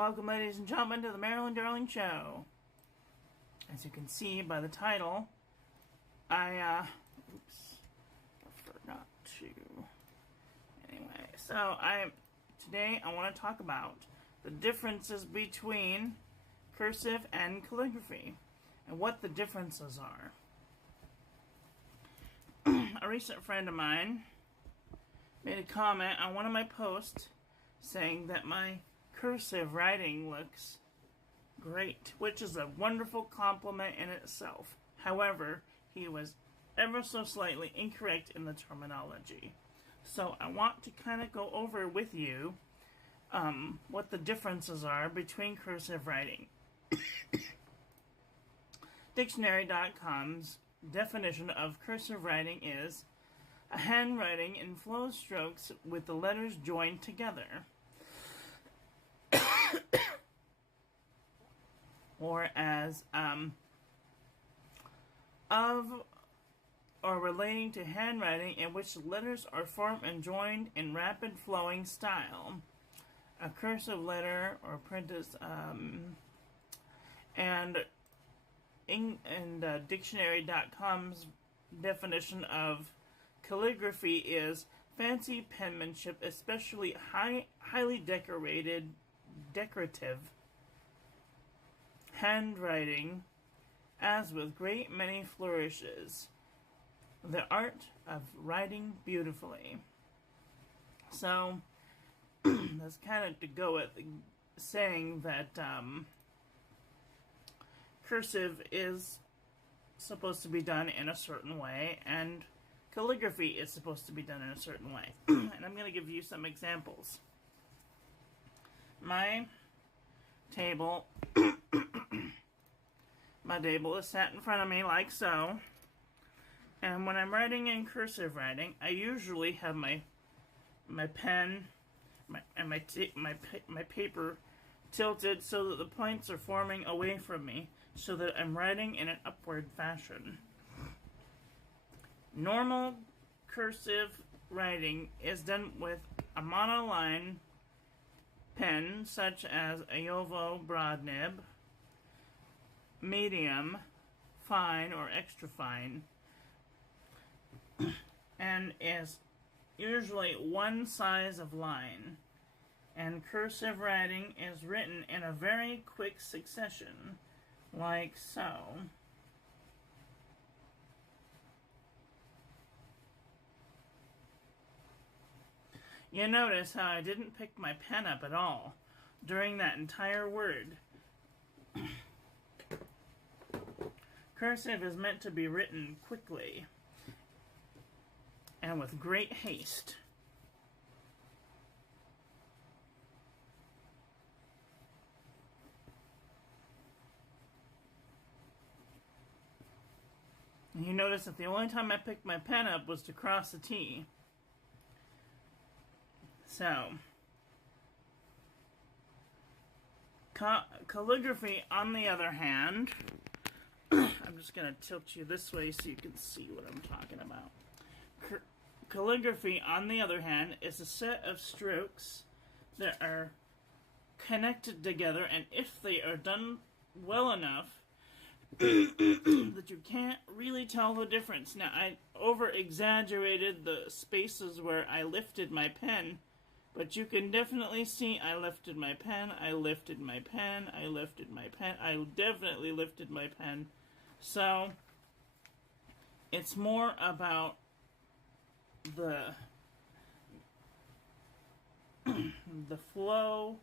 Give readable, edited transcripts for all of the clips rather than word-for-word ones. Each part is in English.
Welcome, ladies and gentlemen, to the Marilyn Darling Show. As you can see by the title, I forgot to. Anyway, today I want to talk about the differences between cursive and calligraphy and what the differences are. A recent friend of mine made a comment on one of my posts saying that my cursive writing looks great, which is a wonderful compliment in itself. However, he was ever so slightly incorrect in the terminology. So I want to kind of go over with you what the differences are between cursive writing. Dictionary.com's definition of cursive writing is a handwriting in flow strokes with the letters joined together. Or as of or relating to handwriting in which the letters are formed and joined in rapid flowing style. A cursive letter or print is Dictionary.com's definition of calligraphy is fancy penmanship, especially highly decorative handwriting, as with great many flourishes. The art of writing beautifully. So, that's kind of to go at saying that cursive is supposed to be done in a certain way, and calligraphy is supposed to be done in a certain way. And I'm going to give you some examples. My table is set in front of me like so. And when I'm writing in cursive writing, I usually have my pen and my paper tilted so that the points are forming away from me, so that I'm writing in an upward fashion. Normal cursive writing is done with a monoline pen, such as a Yovo broad nib, medium, fine, or extra fine, and is usually one size of line. And cursive writing is written in a very quick succession, like so. You notice how I didn't pick my pen up at all during that entire word. Cursive is meant to be written quickly and with great haste. And you notice that the only time I picked my pen up was to cross the T. So, calligraphy, on the other hand, I'm just going to tilt you this way so you can see what I'm talking about. Calligraphy, on the other hand, is a set of strokes that are connected together, and if they are done well enough, that you can't really tell the difference. Now, I over-exaggerated the spaces where I lifted my pen, but you can definitely see I lifted my pen, I lifted my pen, I lifted my pen, I definitely lifted my pen. So, it's more about the flow,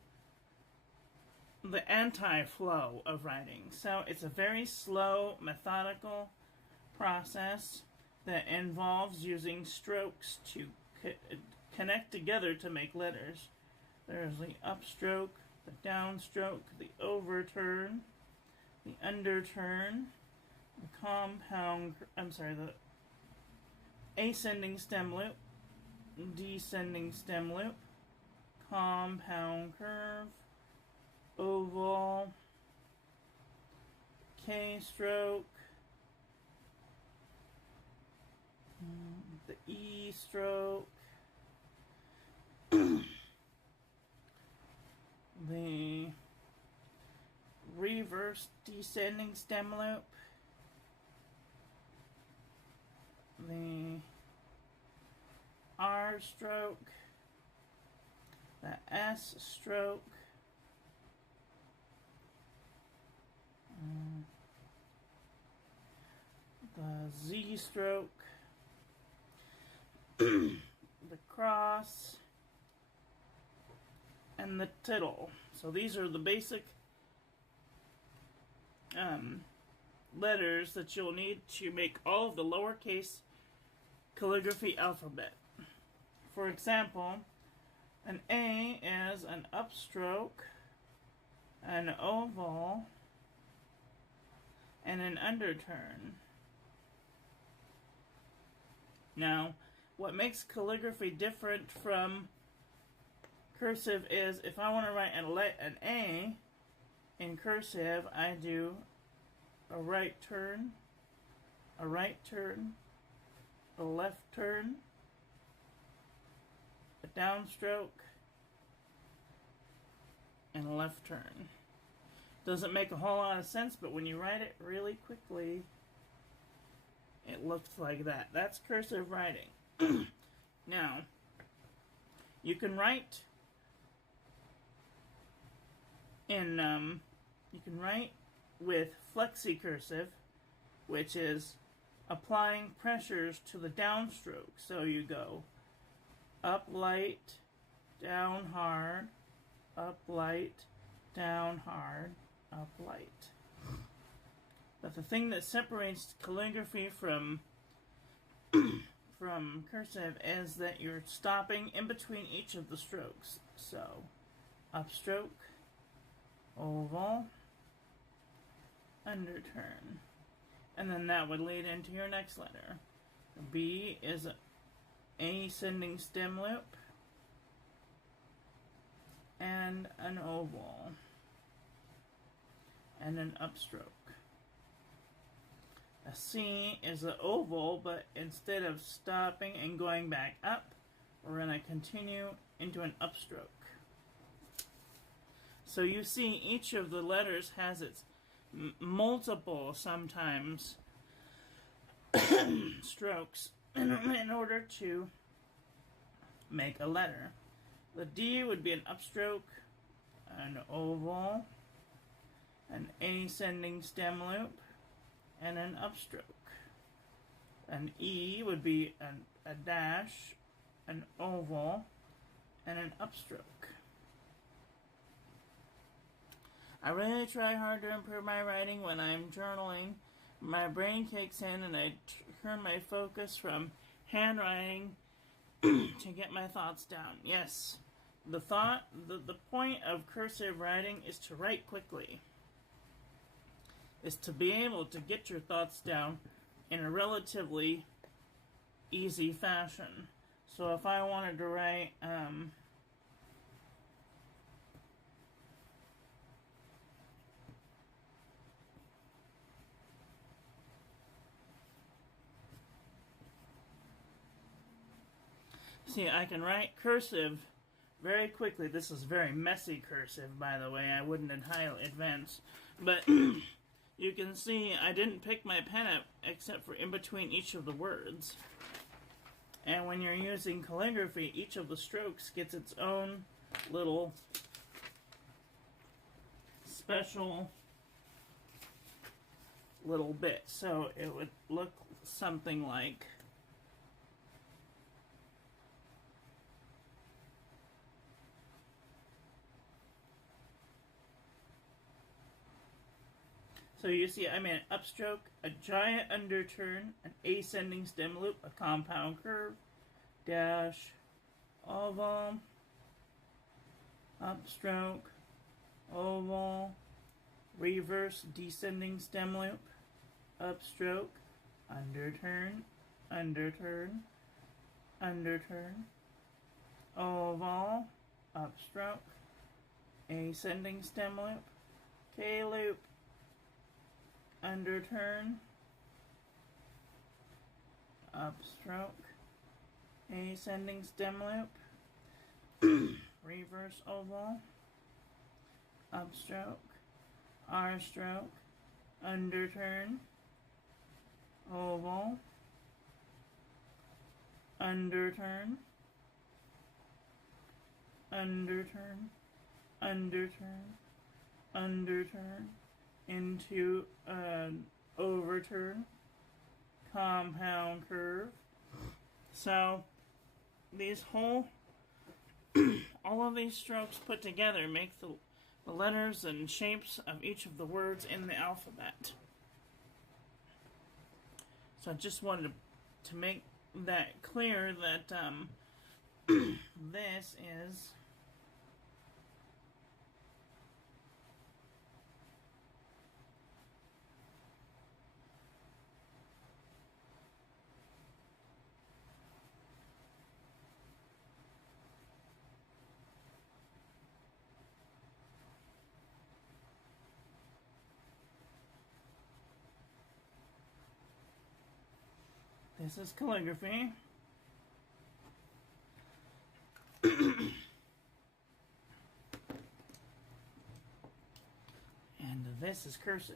the anti-flow of writing. So it's a very slow, methodical process that involves using strokes to connect together to make letters. There's the upstroke, the downstroke, the overturn, the underturn, the the ascending stem loop, descending stem loop, compound curve, oval, K-stroke, the E-stroke, the reverse descending stem loop, the R stroke, the S stroke, the Z stroke, the cross, and the tittle. So these are the basic letters that you'll need to make all of the lowercase calligraphy alphabet. For example, an A is an upstroke, an oval, and an underturn. Now, what makes calligraphy different from cursive is if I want to write an A in cursive, I do a right turn, a right turn, a left turn, a downstroke, and a left turn. Doesn't make a whole lot of sense, but when you write it really quickly, it looks like that. That's cursive writing. Now, you can write with Flexi cursive, which is applying pressures to the downstroke. So you go up light, down hard, up light, down hard, up light. But the thing that separates calligraphy from cursive is that you're stopping in between each of the strokes. So, upstroke, oval, underturn. And then that would lead into your next letter. B is an ascending stem loop and an oval and an upstroke. A C is an oval, but instead of stopping and going back up, we're going to continue into an upstroke. So you see each of the letters has its multiple, sometimes, strokes in order to make a letter. The D would be an upstroke, an oval, an ascending stem loop, and an upstroke. An E would be a dash, an oval, and an upstroke. I really try hard to improve my writing when I'm journaling. My brain kicks in and I turn my focus from handwriting to get my thoughts down. Yes, the point of cursive writing is to write quickly. Is to be able to get your thoughts down in a relatively easy fashion. So if I wanted to write see, I can write cursive very quickly. This is very messy cursive, by the way. I wouldn't advance, but you can see I didn't pick my pen up except for in between each of the words. And when you're using calligraphy, each of the strokes gets its own little special little bit. So it would look something like so you see I made an upstroke, a giant underturn, an ascending stem loop, a compound curve, dash, oval, upstroke, oval, reverse descending stem loop, upstroke, underturn, underturn, underturn, oval, upstroke, ascending stem loop, K-loop, underturn, upstroke, ascending stem loop, reverse oval, upstroke, R stroke, underturn, oval, underturn, underturn, underturn, underturn, into an overturn, compound curve. So these whole, all of these strokes put together make the letters and shapes of each of the words in the alphabet. So I just wanted to make that clear that this is calligraphy. And this is cursive.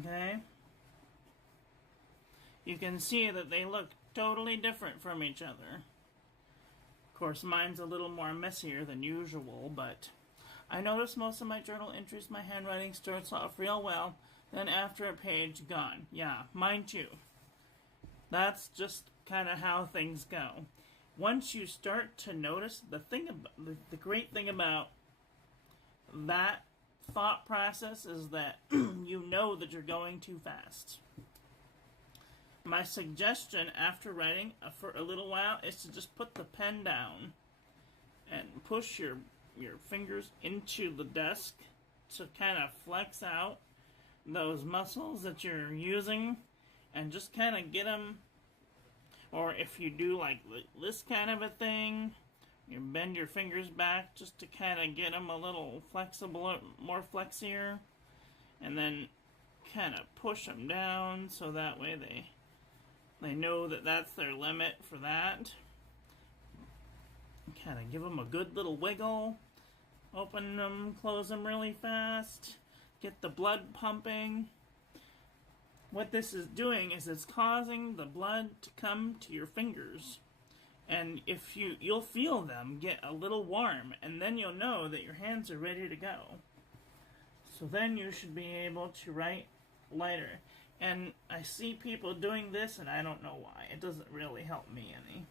Okay. You can see that they look totally different from each other. Of course, mine's a little more messier than usual, but I notice most of my journal entries, my handwriting starts off real well, then after a page, gone. Yeah, mine too. That's just kind of how things go. Once you start to notice, the great thing about that thought process is that you know that you're going too fast. My suggestion after writing for a little while is to just put the pen down and push your fingers into the desk to kind of flex out those muscles that you're using and just kind of get them, or if you do like this kind of a thing, you bend your fingers back just to kind of get them a little flexible, more flexier, and then kind of push them down so that way they know that that's their limit for that. Kind of give them a good little wiggle, open them, close them really fast, get the blood pumping. What this is doing is it's causing the blood to come to your fingers. And if you'll feel them get a little warm, and then you'll know that your hands are ready to go. So then you should be able to write lighter. And I see people doing this, and I don't know why. It doesn't really help me any.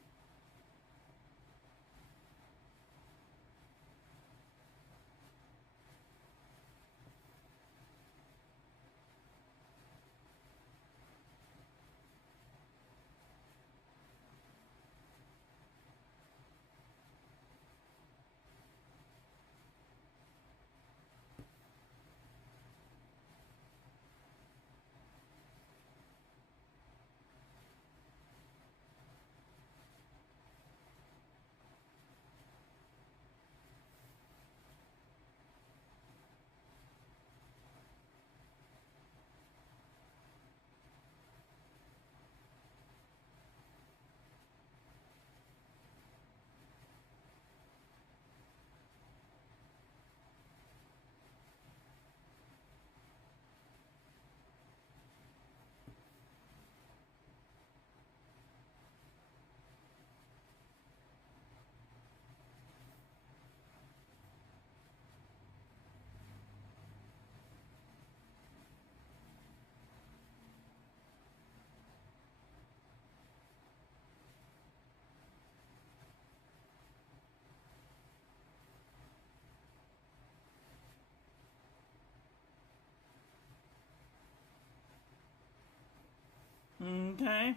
Okay.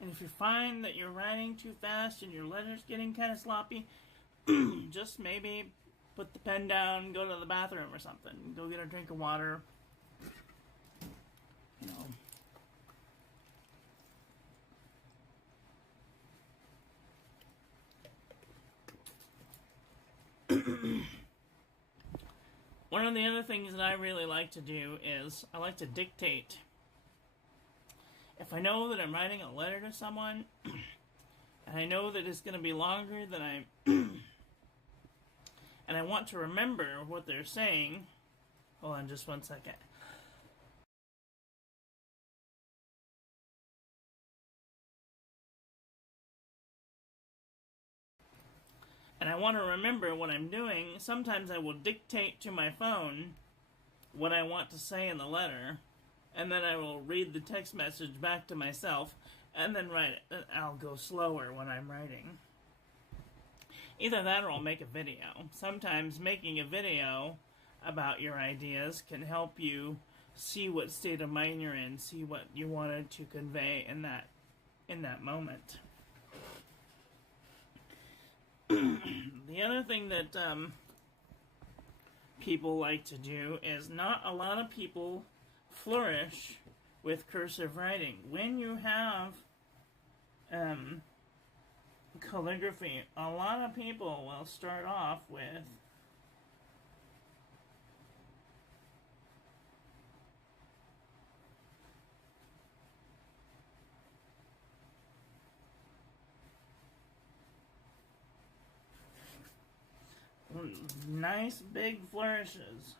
And if you find that you're writing too fast and your letter's getting kind of sloppy, just maybe put the pen down, go to the bathroom or something. Go get a drink of water. You know. One of the other things that I really like to do is I like to dictate. If I know that I'm writing a letter to someone, and I know that it's going to be longer than and I want to remember what they're saying. Hold on just one second. And I want to remember what I'm doing. Sometimes I will dictate to my phone what I want to say in the letter, and then I will read the text message back to myself, and then write it. And I'll go slower when I'm writing. Either that or I'll make a video. Sometimes making a video about your ideas can help you see what state of mind you're in, see what you wanted to convey in that moment. The other thing that people like to do is not a lot of people flourish with cursive writing. When you have calligraphy, a lot of people will start off with nice big flourishes.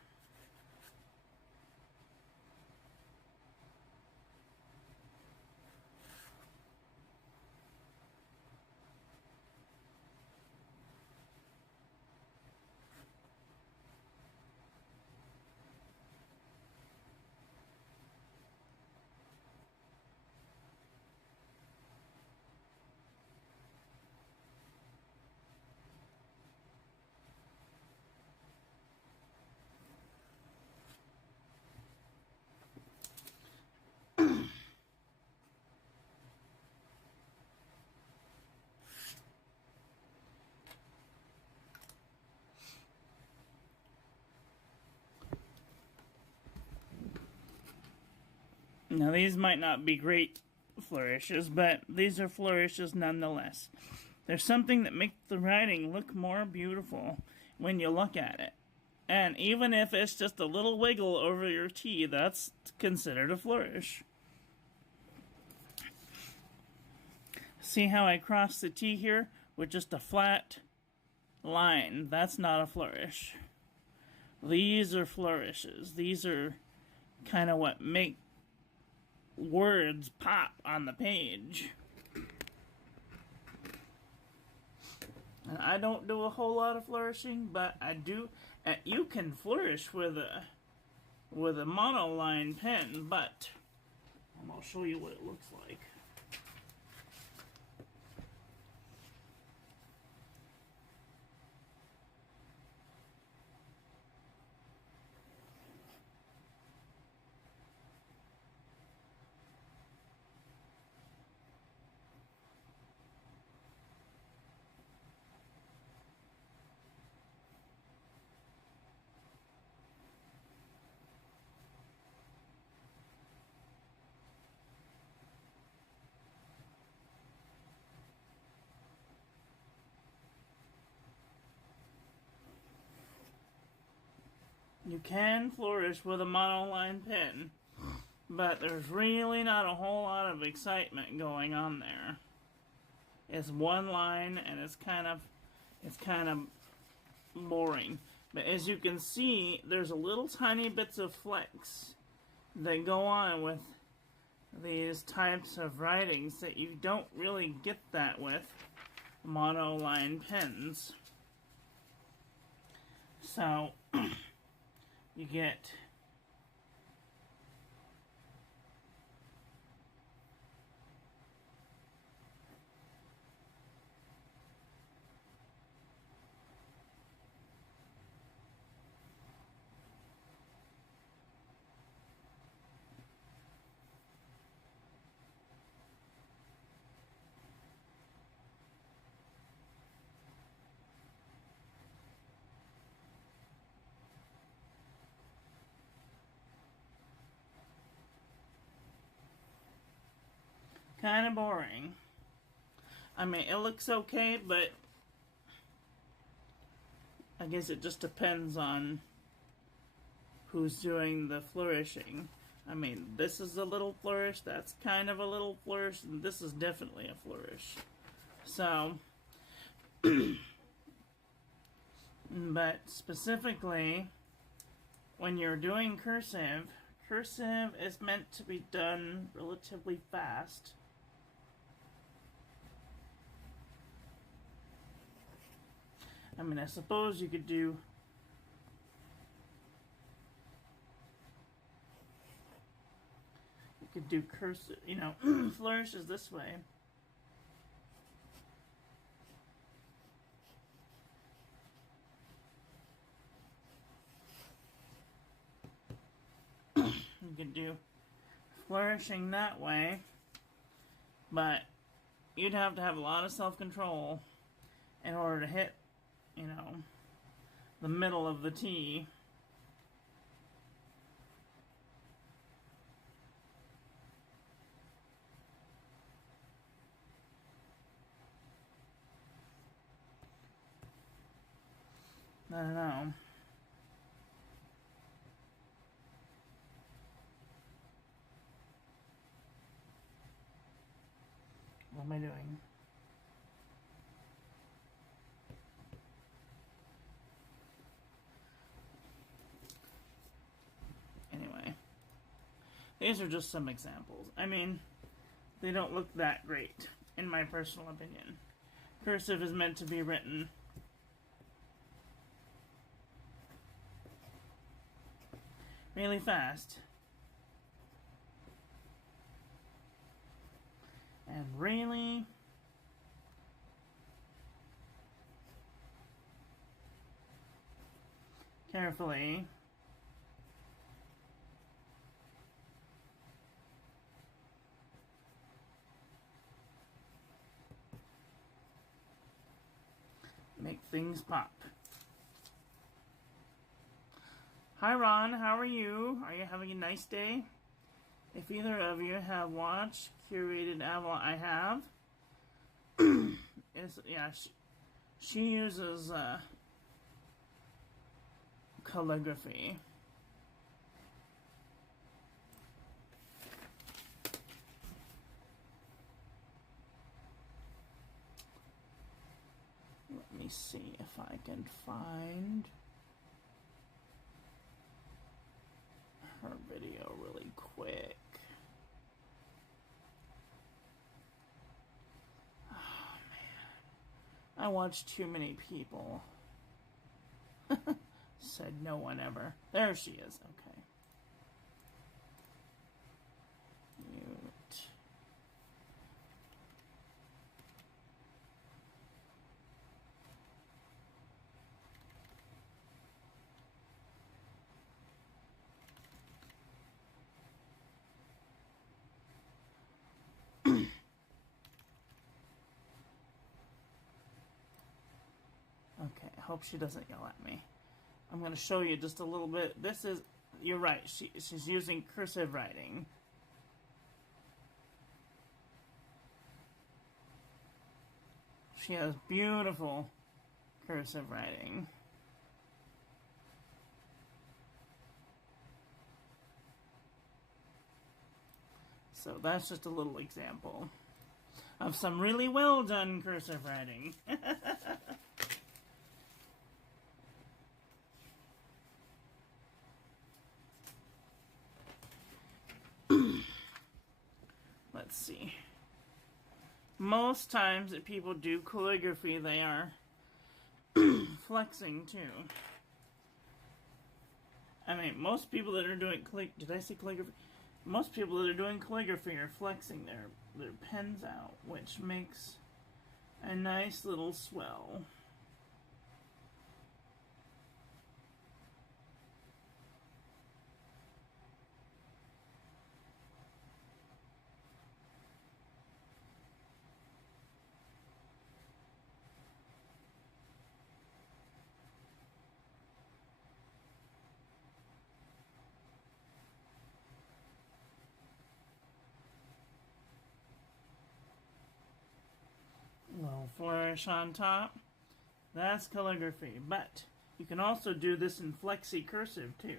Now these might not be great flourishes, but these are flourishes nonetheless. There's something that makes the writing look more beautiful when you look at it. And even if it's just a little wiggle over your T, that's considered a flourish. See how I crossed the T here with just a flat line? That's not a flourish. These are flourishes. These are kind of what make words pop on the page. And I don't do a whole lot of flourishing, but I do. You can flourish with a monoline pen, but I'll show you what it looks like. You can flourish with a monoline pen, but there's really not a whole lot of excitement going on there. It's one line and it's kind of boring. But as you can see, there's a little tiny bits of flex that go on with these types of writings that you don't really get that with monoline pens. So you get kind of boring. I mean, it looks okay, but I guess it just depends on who's doing the flourishing. I mean, this is a little flourish, that's kind of a little flourish, and this is definitely a flourish. So, but specifically, when you're doing cursive, cursive is meant to be done relatively fast. I mean, I suppose you could do cursive, you know, flourishes this way. You could do flourishing that way, but you'd have to have a lot of self-control in order to hit, you know, the middle of the T. I don't know. What am I doing? Anyway, these are just some examples. I mean, they don't look that great, in my personal opinion. Cursive is meant to be written really fast and really carefully. Make things pop. Hi Ron, how are you? Are you having a nice day? If either of you have watched Curated Apple, I have. She uses calligraphy. Let me see if I can find her video really quick. Oh man, I watch too many people. Said no one ever. There she is. Okay. Mute. Okay, I hope she doesn't yell at me. I'm going to show you just a little bit. This is, you're right, she's using cursive writing. She has beautiful cursive writing. So that's just a little example of some really well done cursive writing. Let's see. Most times that people do calligraphy, they are flexing too. I mean, most people that are doing did I say calligraphy? Most people that are doing calligraphy are flexing their pens out, which makes a nice little swell. flourish on top. That's calligraphy, but you can also do this in Flexi cursive too.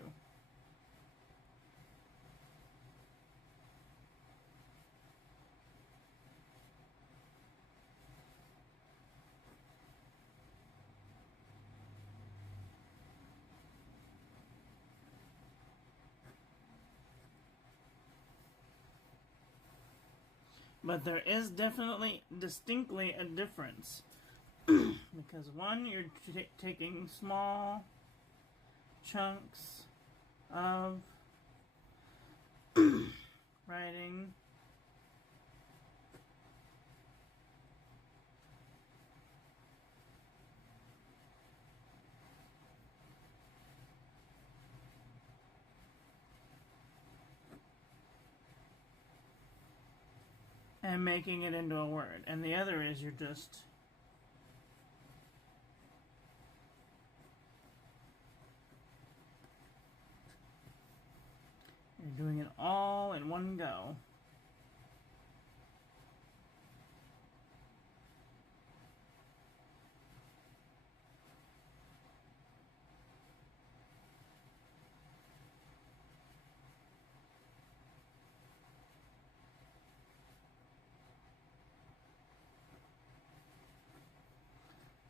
But there is definitely, distinctly a difference. Because one, you're taking small chunks of writing. And making it into a word. And the other is you're just doing it all in one go.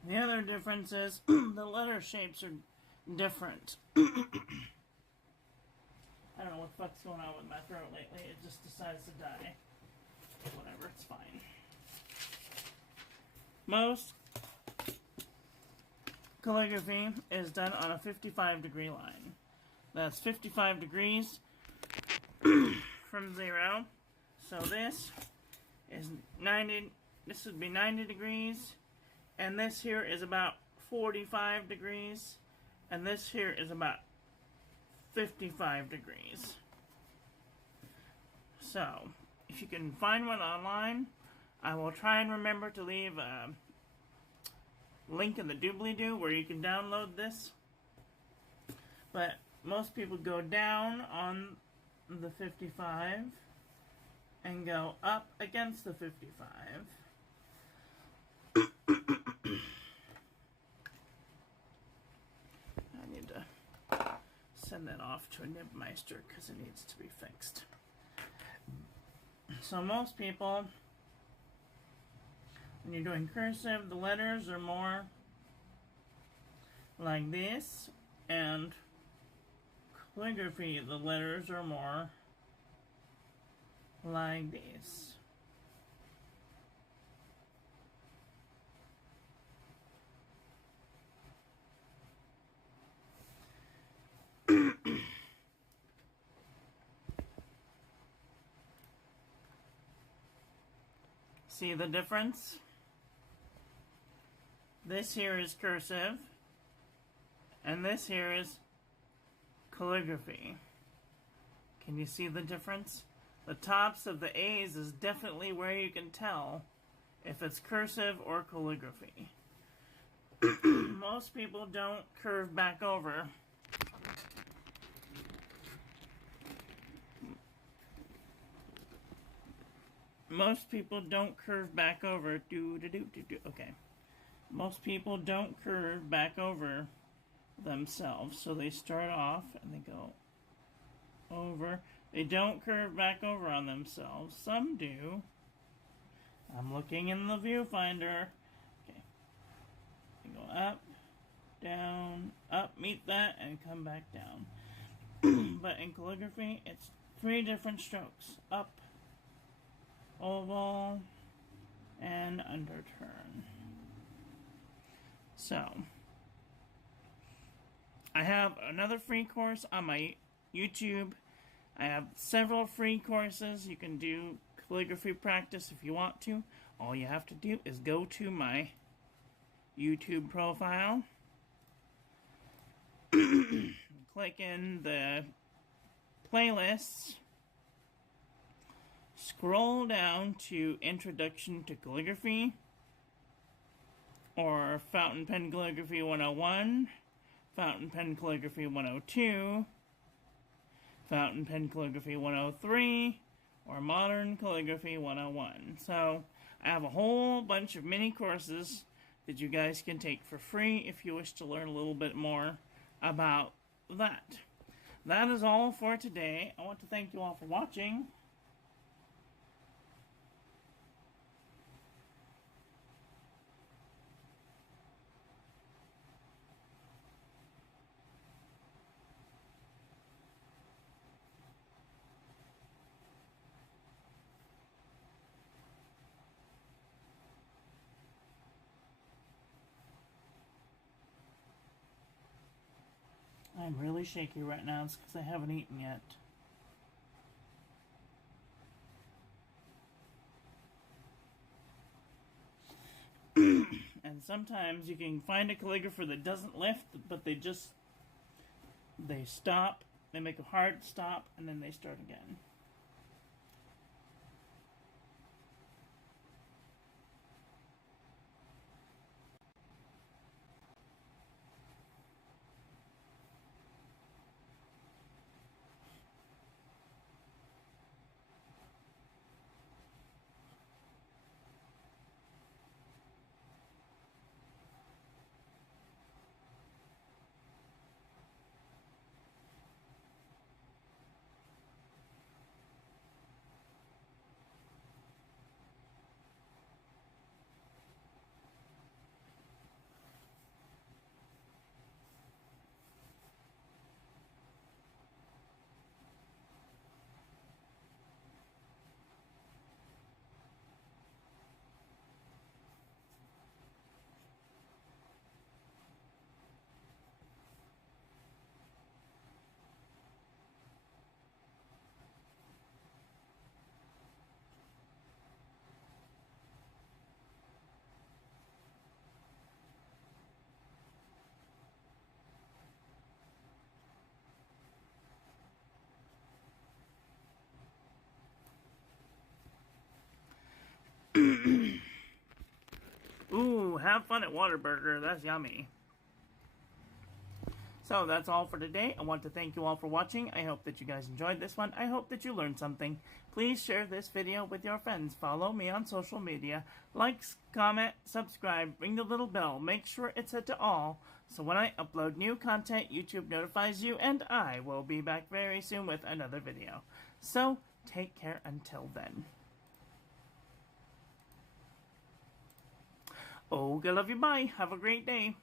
The other difference is the letter shapes are different. I don't know what the fuck's going on with my throat lately. It just decides to die. Whatever, it's fine. Most calligraphy is done on a 55-degree line. That's 55 degrees from 0. So this is 90. This would be 90 degrees. And this here is about 45 degrees. And this here is about 55 degrees. So, if you can find one online, I will try and remember to leave a link in the doobly-doo where you can download this. But most people go down on the 55 and go up against the 55. I need to send that off to a nibmeister because it needs to be fixed. So most people, when you're doing cursive, the letters are more like this, and calligraphy, the letters are more like this. See the difference? This here is cursive, and this here is calligraphy. Can you see the difference? The tops of the A's is definitely where you can tell if it's cursive or calligraphy. Most people don't curve back over. Most people don't curve back over. Okay. Most people don't curve back over themselves. So they start off and they go over. They don't curve back over on themselves. Some do. I'm looking in the viewfinder. Okay. They go up, down, up, meet that, and come back down. But in calligraphy, it's 3 different strokes. Up, oval, and underturn. So, I have another free course on my YouTube. I have several free courses. You can do calligraphy practice if you want to. All you have to do is go to my YouTube profile, click in the playlists, scroll down to Introduction to Calligraphy, or Fountain Pen Calligraphy 101, Fountain Pen Calligraphy 102, Fountain Pen Calligraphy 103, or Modern Calligraphy 101. So, I have a whole bunch of mini courses that you guys can take for free if you wish to learn a little bit more about that. That is all for today. I want to thank you all for watching. I'm really shaky right now. It's because I haven't eaten yet. And sometimes you can find a calligrapher that doesn't lift, but they stop, they make a hard stop, and then they start again. Ooh, have fun at Whataburger. That's yummy. So that's all for today. I want to thank you all for watching. I hope that you guys enjoyed this one. I hope that you learned something. Please share this video with your friends. Follow me on social media. Like, comment, subscribe, ring the little bell. Make sure it's set to all, so when I upload new content, YouTube notifies you, and I will be back very soon with another video. So, take care until then. Okay, love you, bye. Have a great day.